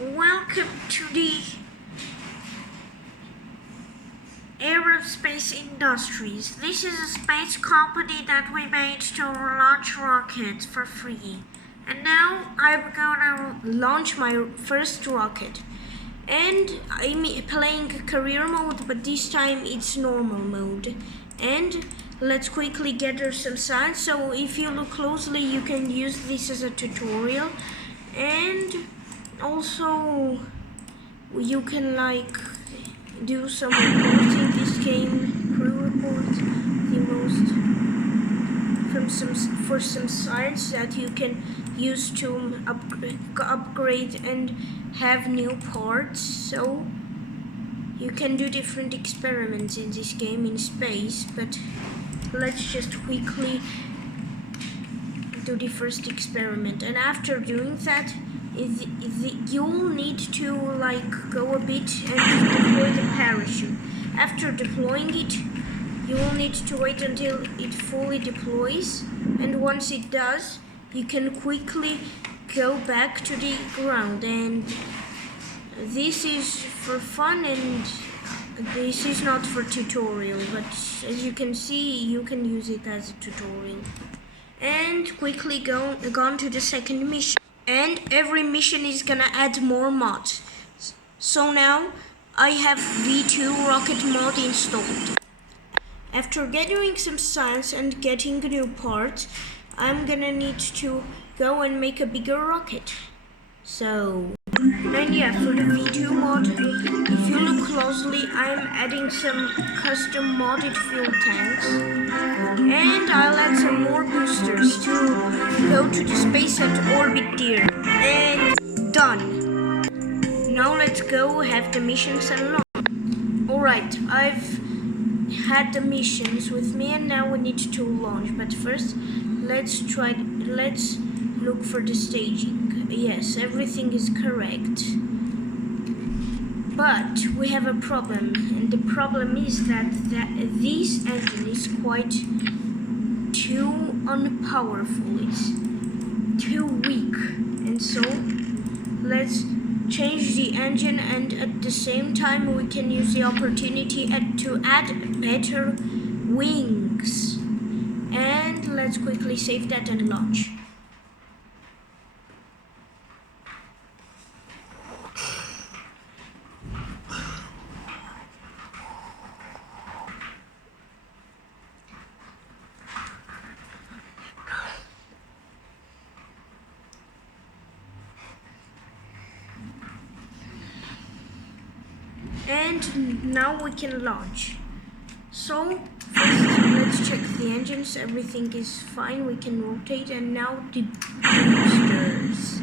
Welcome to the aerospace industries. This is a space company that we made to launch rockets for free. And now I'm gonna launch my first rocket. And I'm playing career mode, but this time it's normal mode. And let's quickly gather some science. So if you look closely, you can use this as a tutorial. And also you can do some reports in this game, crew reports, the most for some science that you can use to upgrade and have new parts. So you can do different experiments in this game in space, but let's just quickly do the first experiment. And after doing that, you'll need to go a bit and deploy the parachute. After deploying it, you will need to wait until it fully deploys, and once it does, you can quickly go back to the ground. And this is for fun, and this is not for tutorial, but as you can see, you can use it as a tutorial. And quickly gone to the second mission. And every mission is gonna add more mods. So now I have V2 rocket mod installed. After gathering some science and getting new parts, I'm gonna need to go and make a bigger rocket. So, and yeah, for the V2 mod, if you look closely, I'm adding some custom modded fuel tanks. And I'll add some more boosters to go to the space and orbit there. And done. Now let's go have the missions unlocked. Alright, I've had the missions with me, and now we need to launch. But first, let's look for the staging. Yes, everything is correct. But we have a problem, and the problem is that this engine is quite too unpowerful. It's too weak, and so let's change the engine, and at the same time we can use the opportunity to add better wings. And let's quickly save that and launch. And now we can launch. So first, let's check the engines. Everything is fine. We can rotate. And now the boosters.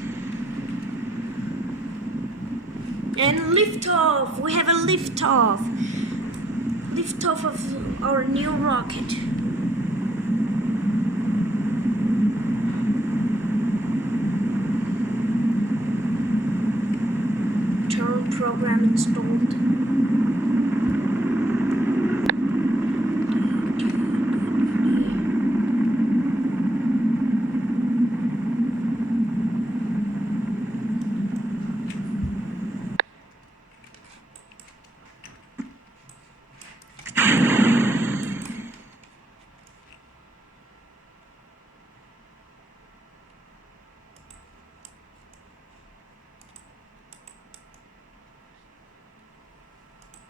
And liftoff. We have a liftoff. Liftoff of our new rocket. Turn program installed.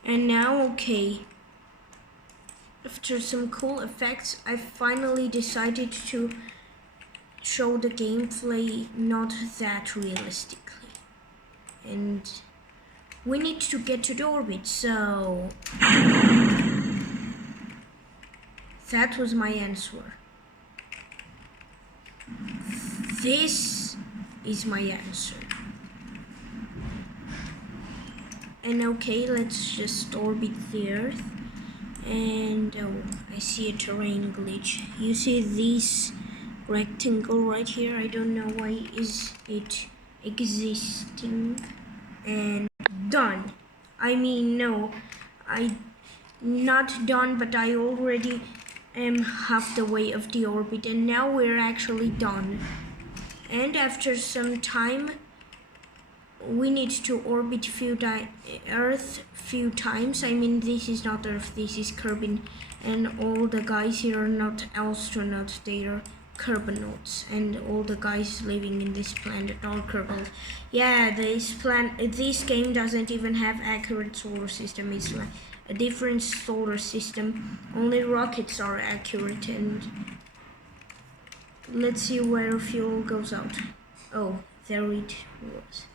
And now, okay, after some cool effects, I finally decided to show the gameplay not that realistically. And we need to get to the orbit, so that was my answer. This is my answer. And okay, let's just orbit the Earth. And I see a terrain glitch. You see this rectangle right here? I don't know why is it existing. And done. I mean, no, I not done, but I already am half the way of the orbit, and now we're actually done. And after some time, we need to orbit Earth few times. I mean, this is not Earth, this is Kerbin, and all the guys here are not astronauts, they are Kerbinauts, and all the guys living in this planet are Kerbal. Yeah, this game doesn't even have accurate solar system. It's like a different solar system. Only rockets are accurate, and let's see where fuel goes out. Oh, there it was.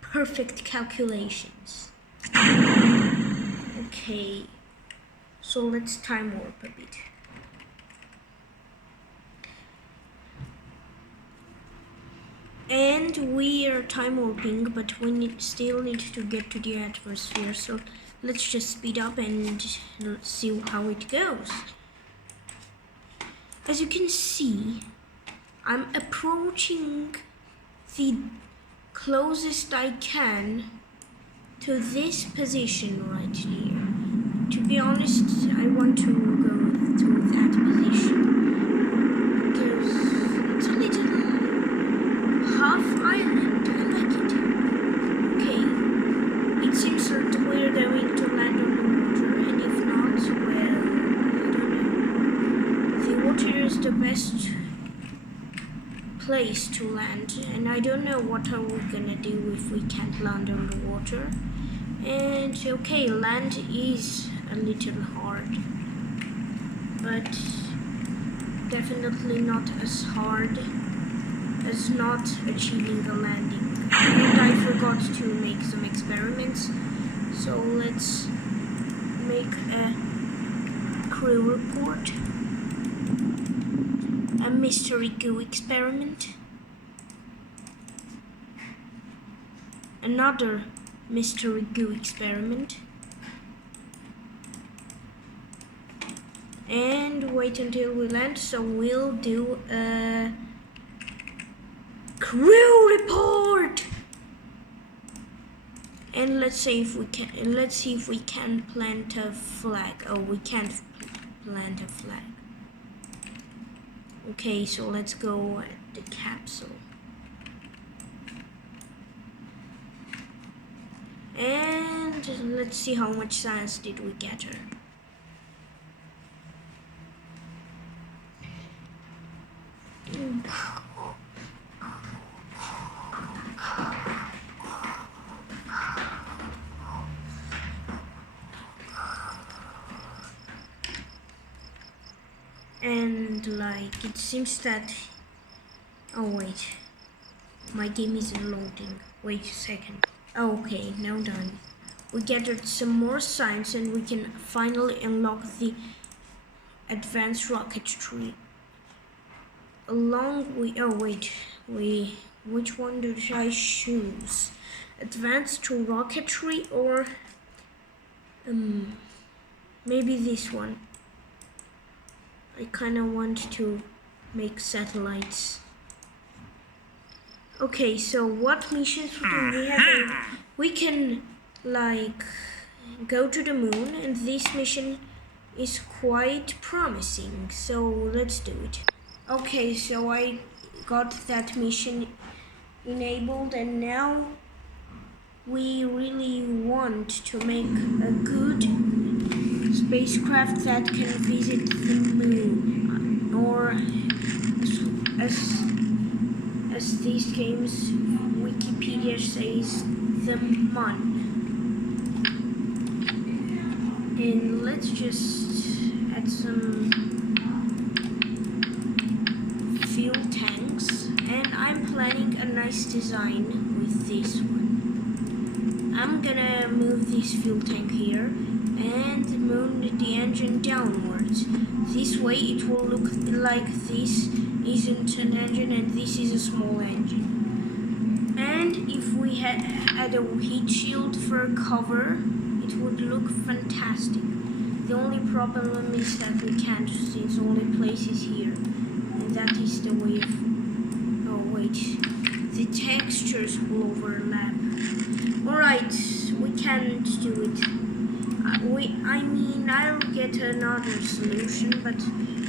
Perfect calculations. Okay, so let's time warp a bit. And we are time warping, but we still need to get to the atmosphere, so let's just speed up and see how it goes. As you can see, I'm approaching the closest I can to this position right here. To be honest, I want to go to that position because it's a little half island. I like it. Okay, it seems that we're going to land on the water, and if not, well, I don't know. The water is the best place to land, and I don't know what are we gonna do if we can't land on the water. And okay, land is a little hard, but definitely not as hard as not achieving the landing. And I forgot to make some experiments, so let's make a crew report. A mystery goo experiment. Another mystery goo experiment. And wait until we land, so we'll do a crew report. And let's see if we can plant a flag. Oh, we can't plant a flag. Okay, so let's go at the capsule. And let's see how much science did we gather. And like it seems that, oh wait, my game isn't loading. Wait a second. Oh, okay, now done. We gathered some more science and we can finally unlock the advanced rocketry. Which one did I choose? Advanced rocketry or maybe this one. I kind of want to make satellites. Okay, so what missions do we have? We can like go to the moon, and this mission is quite promising, so let's do it. Okay, so I got that mission enabled, and now we really want to make a good spacecraft that can visit the moon, or as these games Wikipedia says, the Mun. And let's just add some fuel tanks, and I'm planning a nice design with this one. I'm gonna move this fuel tank here and move the engine downwards. This way it will look like this isn't an engine and this is a small engine. And if we had a heat shield for cover, it would look fantastic. The only problem is that we can't, since the only place is here. And that is the way of... Oh wait, the textures will overlap. Alright, we can't do it. I'll get another solution, but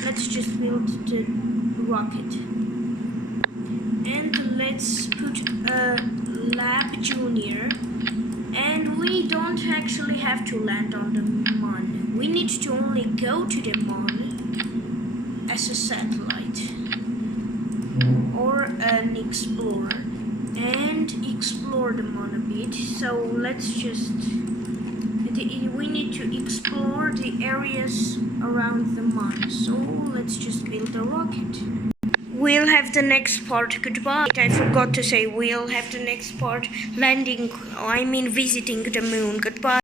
let's just build the rocket. And let's put a Lab Junior actually have to land on the moon. We need to only go to the moon as a satellite or an explorer and explore the moon a bit. So let's just we need to explore the areas around the moon. So let's just build a rocket. We'll have the next part. Goodbye. I forgot to say we'll have the next part visiting the moon. Goodbye.